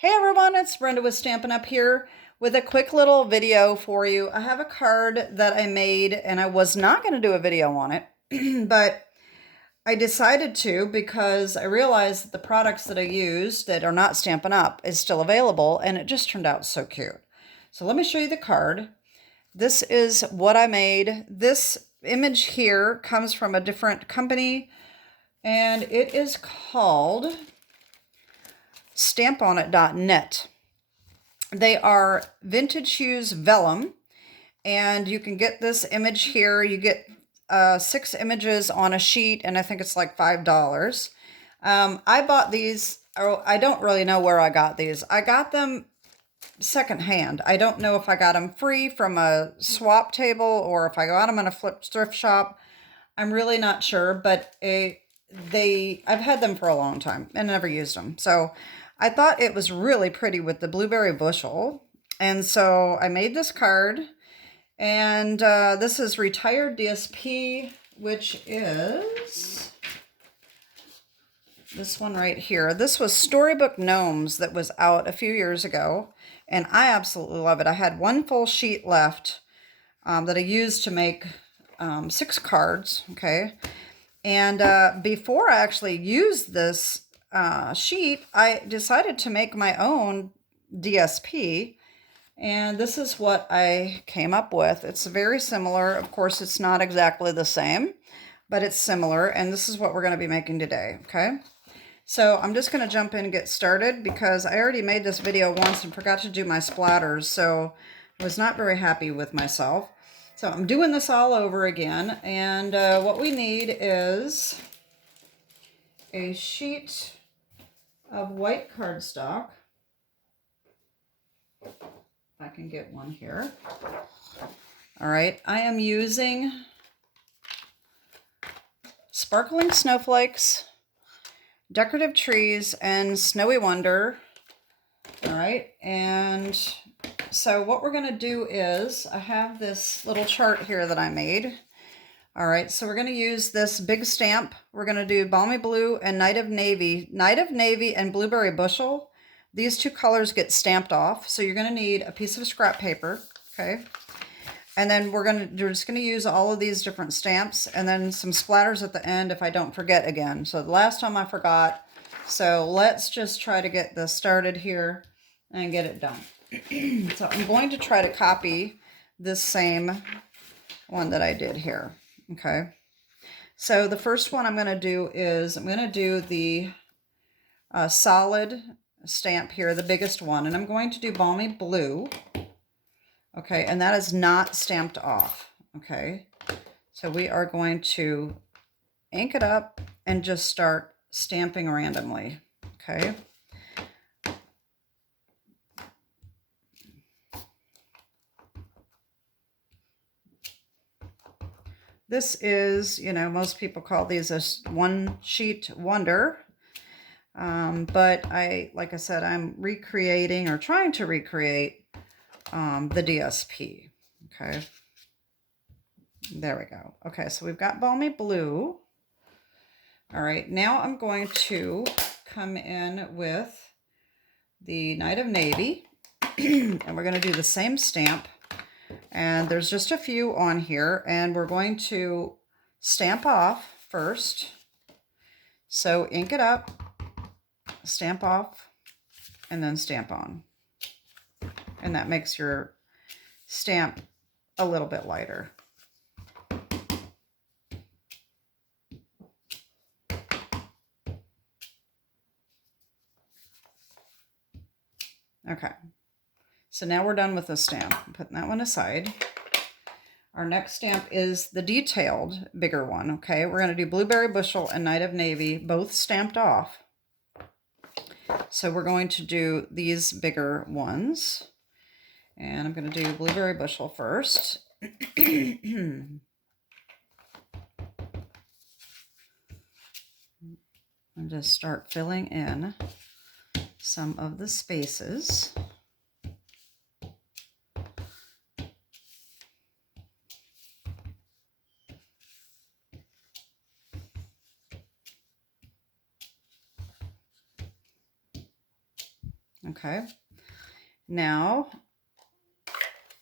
Hey everyone, it's Brenda with Stampin' Up! Here with a quick little video for you. I have a card that I made and I was not going to do a video on it, but I decided to because I realized that the products that I used that are not Stampin' Up! Is still available and it just turned out so cute. So let me show you the card. This is what I made. This image here comes from a different company and it is called stamponit.net. They are vintage Hues Vellum, and you can get this image here. You get 6 images on a sheet, and I think it's like $5. I bought these. Oh, I don't really know where I got these. I got them secondhand. I don't know if I got them free from a swap table or if I got them in a thrift shop. I'm really not sure, but I've had them for a long time and never used them. So I thought it was really pretty with the blueberry bushel. And so I made this card. And this is Retired DSP, which is this one right here. This was Storybook Gnomes that was out a few years ago. And I absolutely love it. I had one full sheet left that I used to make 6 cards. Okay. And before I actually used this sheet, I decided to make my own DSP. And this is what I came up with. It's very similar. Of course, it's not exactly the same, but it's similar. And this is what we're going to be making today. Okay. So I'm just going to jump in and get started because I already made this video once and forgot to do my splatters. So I was not very happy with myself. So I'm doing this all over again, and what we need is a sheet of white cardstock. If I can get one here. All right, I am using sparkling snowflakes, decorative trees, and snowy wonder. All right, and so what we're going to do is, I have this little chart here that I made. All right, so we're going to use this big stamp. We're going to do Balmy Blue and Night of Navy. Night of Navy and Blueberry Bushel. These 2 colors get stamped off. So you're going to need a piece of scrap paper, okay? And then we're just going to use all of these different stamps and then some splatters at the end if I don't forget again. So the last time I forgot. So let's just try to get this started here and get it done. So I'm going to try to copy this same one that I did here. Okay. So the first one I'm going to do is I'm going to do the solid stamp here, the biggest one, and I'm going to do Balmy Blue. Okay. And that is not stamped off. Okay. So we are going to ink it up and just start stamping randomly. Okay. This is, most people call these a one sheet wonder. But like I said, I'm recreating or trying to recreate the DSP. Okay. There we go. Okay, so we've got Balmy Blue. All right, now I'm going to come in with the Night of Navy. And we're going to do the same stamp. And there's just a few on here, and we're going to stamp off first. So ink it up, stamp off, and then stamp on. And that makes your stamp a little bit lighter. Okay. So now we're done with the stamp. I'm putting that one aside. Our next stamp is the detailed bigger one. Okay, we're going to do Blueberry Bushel and Night of Navy, both stamped off. So we're going to do these bigger ones. And I'm going to do Blueberry Bushel first. And just start filling in some of the spaces. Okay. Now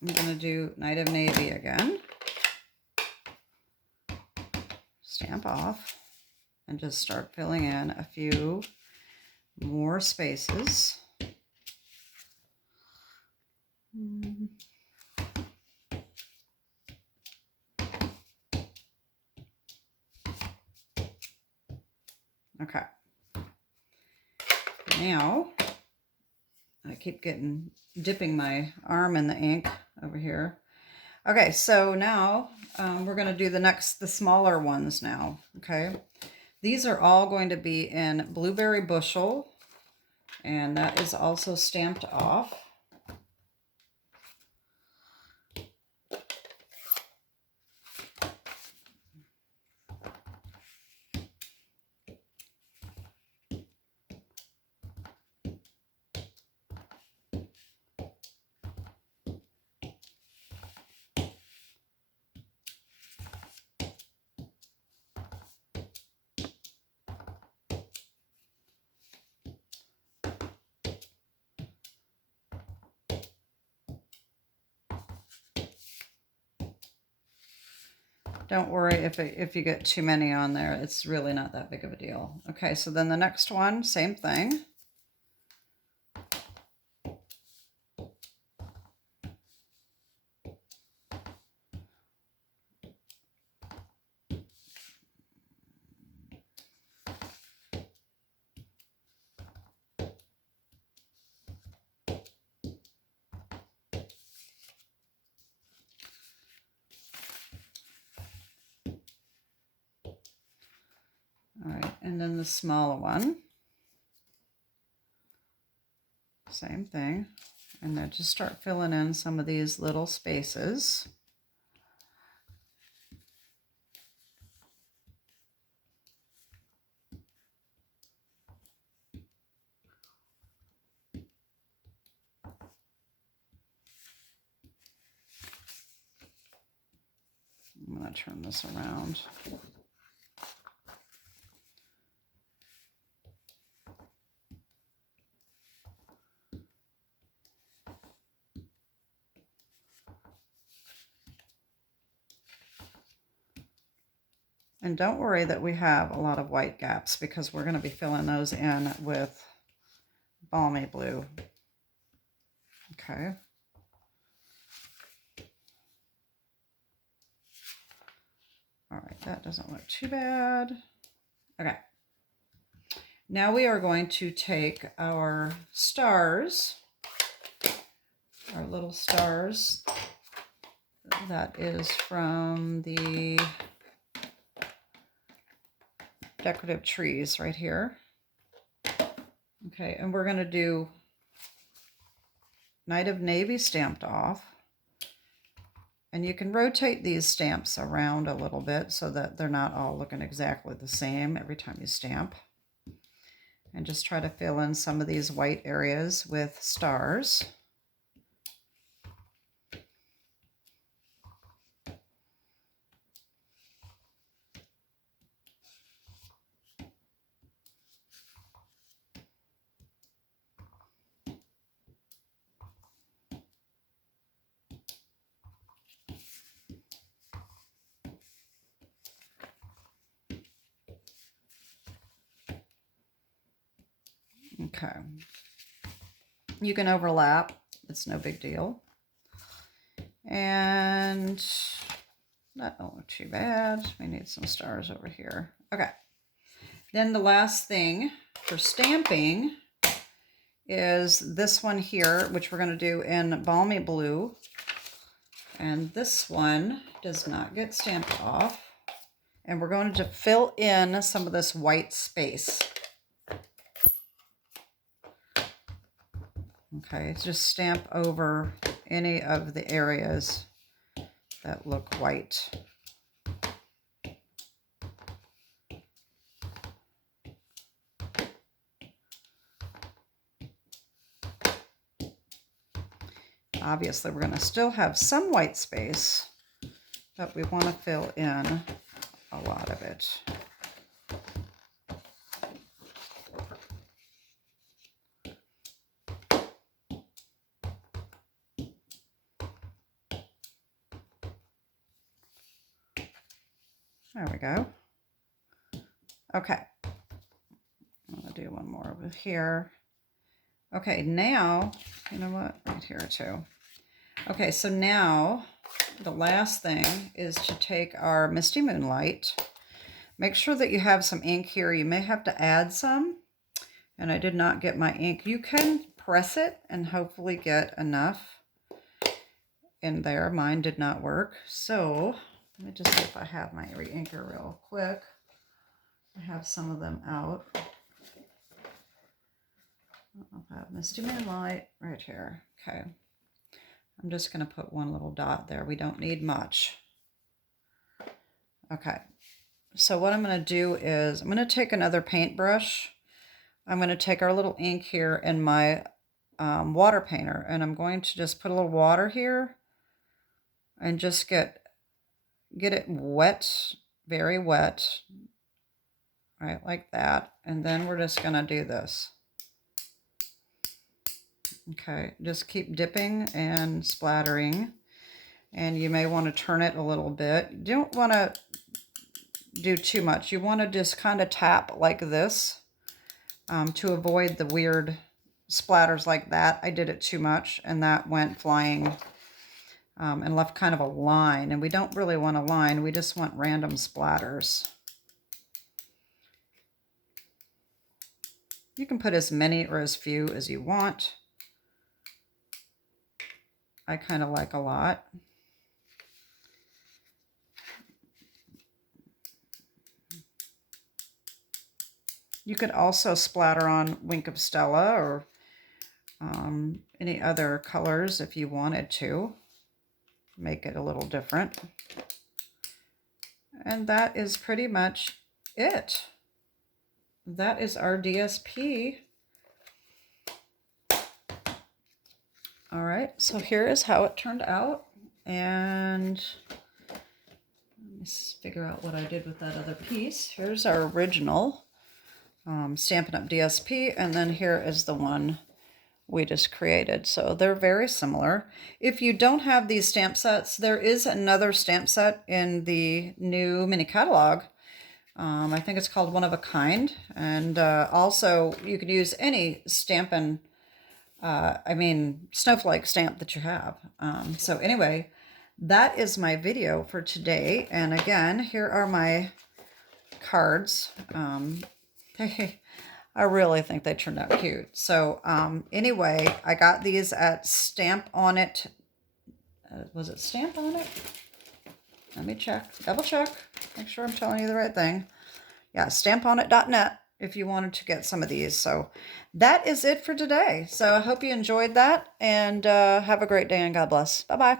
I'm going to do Night of Navy again. Stamp off and just start filling in a few more spaces. Okay. Now, I keep dipping my arm in the ink over here. Okay, so now we're going to do the smaller ones now, okay? These are all going to be in Blueberry Bushel, and that is also stamped off. Don't worry if you get too many on there. It's really not that big of a deal. Okay, so then the next one, same thing. All right, and then the smaller one, same thing. And then just start filling in some of these little spaces. I'm going to turn this around. And don't worry that we have a lot of white gaps because we're going to be filling those in with Balmy Blue. Okay. All right, that doesn't look too bad. Okay. Now we are going to take our stars, our little stars. That is from the decorative trees right here. Okay, and we're going to do Night of Navy stamped off. And you can rotate these stamps around a little bit so that they're not all looking exactly the same every time you stamp. And just try to fill in some of these white areas with stars. Okay. You can overlap. It's no big deal. And that don't look too bad. We need some stars over here. Okay. Then the last thing for stamping is this one here, which we're going to do in Balmy Blue. And this one does not get stamped off. And we're going to fill in some of this white space. Okay, just stamp over any of the areas that look white. Obviously, we're going to still have some white space, but we want to fill in a lot of it. There we go. Okay. I'm going to do one more over here. Okay, now, you know what? Right here too. Okay, so now the last thing is to take our Misty Moonlight. Make sure that you have some ink here. You may have to add some. And I did not get my ink. You can press it and hopefully get enough in there. Mine did not work. So let me just see if I have my re-inker real quick. I have some of them out. I'll have Misty Moonlight right here. Okay. I'm just going to put one little dot there. We don't need much. Okay. So what I'm going to do is I'm going to take another paintbrush. I'm going to take our little ink here in my water painter, and I'm going to just put a little water here and just get it wet, very wet, right, like that. And then we're just going to do this. Okay, just keep dipping and splattering, and you may want to turn it a little bit. You don't want to do too much. You want to just kind of tap like this to avoid the weird splatters like that. I did it too much, and that went flying and left kind of a line, and we don't really want a line. We just want random splatters. You can put as many or as few as you want. I kind of like a lot. You could also splatter on Wink of Stella or any other colors if you wanted to. Make it a little different. And that is pretty much it. That is our DSP. All right, so here is how it turned out. And let me figure out what I did with that other piece. Here's our original Stampin' Up! DSP, and then here is the one we just created. So they're very similar. If you don't have these stamp sets, there is another stamp set in the new mini catalog. I think it's called One of a Kind. And also you could use any Stampin', snowflake stamp that you have. So anyway, that is my video for today. And again, here are my cards. I really think they turned out cute. So anyway, I got these at Stamp On It. Was it Stamp On It? Let me check, double check, make sure I'm telling you the right thing. Yeah, stamponit.net if you wanted to get some of these. So that is it for today. So I hope you enjoyed that, and have a great day, and God bless. Bye-bye.